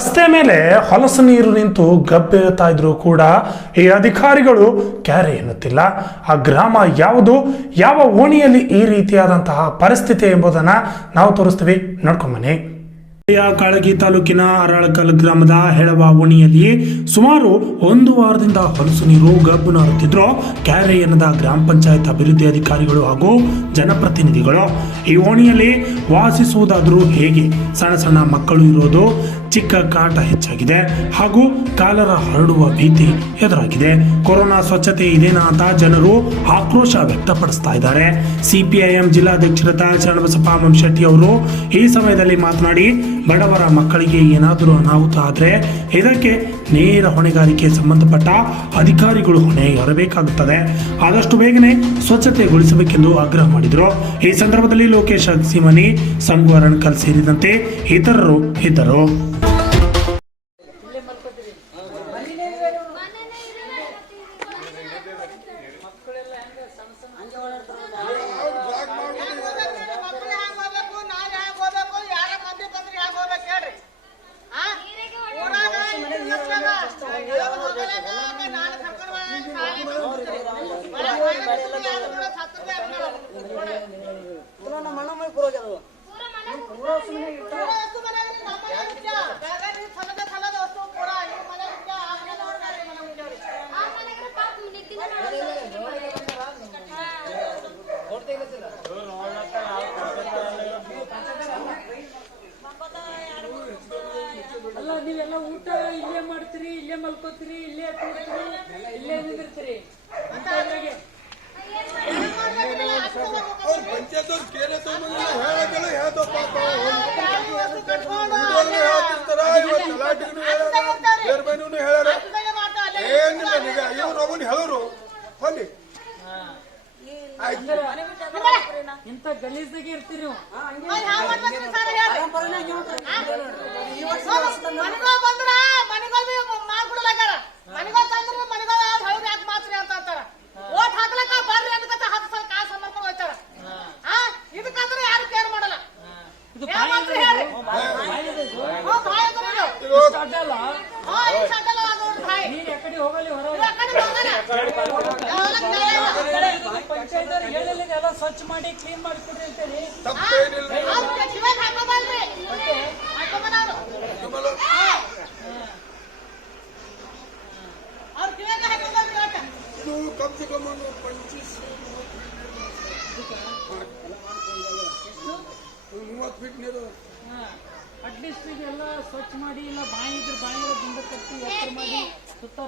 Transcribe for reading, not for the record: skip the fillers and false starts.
ರಸ್ತೆ ಮೇಲೆ ಹೊಲಸು ನೀರು ನಿಂತು ಗಬ್ಬೆಯುತ್ತಾ ಇದ್ರು ಕೂಡ ಈ ಅಧಿಕಾರಿಗಳು ಕ್ಯಾರೆ ಎನ್ನುತ್ತಿಲ್ಲ. ಆ ಗ್ರಾಮ ಯಾವುದು, ಯಾವ ಓಣಿಯಲ್ಲಿ ಈ ರೀತಿಯಾದಂತಹ ಪರಿಸ್ಥಿತಿ ಎಂಬುದನ್ನು ನಾವು ತೋರಿಸ್ತೀವಿ, ನೋಡ್ಕೊಂಬನ್ನಿ. ಕಾಳಗಿ ತಾಲೂಕಿನ ಅರಳಕಲ್ ಗ್ರಾಮದ ಹೆಳವ ಓಣಿಯಲ್ಲಿ ಸುಮಾರು 1 ವಾರದಿಂದ ಹೊಲಸು ನೀರು ಗಬ್ಬು ನಾರುತ್ತಿದ್ರು ಕ್ಯಾರೆ ಎನ್ನದ ಗ್ರಾಮ ಪಂಚಾಯತ್ ಅಭಿವೃದ್ಧಿ ಅಧಿಕಾರಿಗಳು ಹಾಗೂ ಜನಪ್ರತಿನಿಧಿಗಳು. ಈ ಓಣಿಯಲ್ಲಿ ವಾಸಿಸುವುದಾದರೂ ಹೇಗೆ? ಸಣ್ಣ ಸಣ್ಣ ಮಕ್ಕಳು ಇರೋದು, ಚಿಕ್ಕ ಕಾಟ ಹೆಚ್ಚಾಗಿದೆ ಹಾಗೂ ಕಾಲರ ಹರಡುವ ಭೀತಿ ಎದುರಾಗಿದೆ. ಕೊರೋನಾ ಸ್ವಚ್ಛತೆ ಇದೇನಾ ಅಂತ ಜನರು ಆಕ್ರೋಶ ವ್ಯಕ್ತಪಡಿಸ್ತಾ ಇದ್ದಾರೆ. ಸಿಪಿಐಎಂ ಜಿಲ್ಲಾಧ್ಯಕ್ಷರಾದ ಶರಣಬಸಪ್ಪ ಮಂಶೆಟ್ಟಿ ಅವರು ಈ ಸಮಯದಲ್ಲಿ ಮಾತನಾಡಿ, ಬಡವರ ಮಕ್ಕಳಿಗೆ ಏನಾದರೂ ಅನಾಹುತ ಆದರೆ ಇದಕ್ಕೆ ನೇರ ಹೊಣೆಗಾರಿಕೆ ಸಂಬಂಧಪಟ್ಟ ಅಧಿಕಾರಿಗಳು ಹೊಣೆ ಹೊರಬೇಕಾಗುತ್ತದೆ. ಆದಷ್ಟು ಬೇಗನೆ ಸ್ವಚ್ಛತೆಗೊಳಿಸಬೇಕೆಂದು ಆಗ್ರಹ ಮಾಡಿದರು. ಈ ಸಂದರ್ಭದಲ್ಲಿ ಲೋಕೇಶ್ ಅಗಸಿಮನಿ, ಸಂಗು ಅರಣಕಲ್ ಸೇರಿದಂತೆ ಇತರರು ಇದ್ದರು. ಅಲ್ಲ, ನೀವೆಲ್ಲ ಊಟ ಇಲ್ಲೇ ಮಾಡ್ತೀರಿ, ಇಲ್ಲೇ ಮಲ್ಕೋತೀರಿ, ಇಲ್ಲೇ ಕೂಡ್ತೀರಿ, ಇಲ್ಲೇ ನಿಂದಿರ್ತೀರಿ. ಇಂತ ಗಲೀಜಾಗೆ ಇರ್ತೀರಿ ನೀವು. ಎಕಡೆ ಹೋಗಲಿ ಪಂಚಾಯತ್ ಎಲ್ಲ ಸ್ವಚ್ಛ ಮಾಡಿ ಕ್ಲೀನ್ ಮಾಡಿ ಕೊಡ್ರಿ ಅಂತೇಳಿ. ಅಟ್ಲೀಸ್ಟ್ ಇದೆಲ್ಲ ಸ್ವಚ್ಛ ಮಾಡಿ, ಇಲ್ಲ ಬಾಯಿ ಇದ್ರೆ ಬಾಯಿ ದಿಂದ ಕಟ್ಟಿ ಎತ್ತರ ಮಾಡಿ ಸುತ್ತ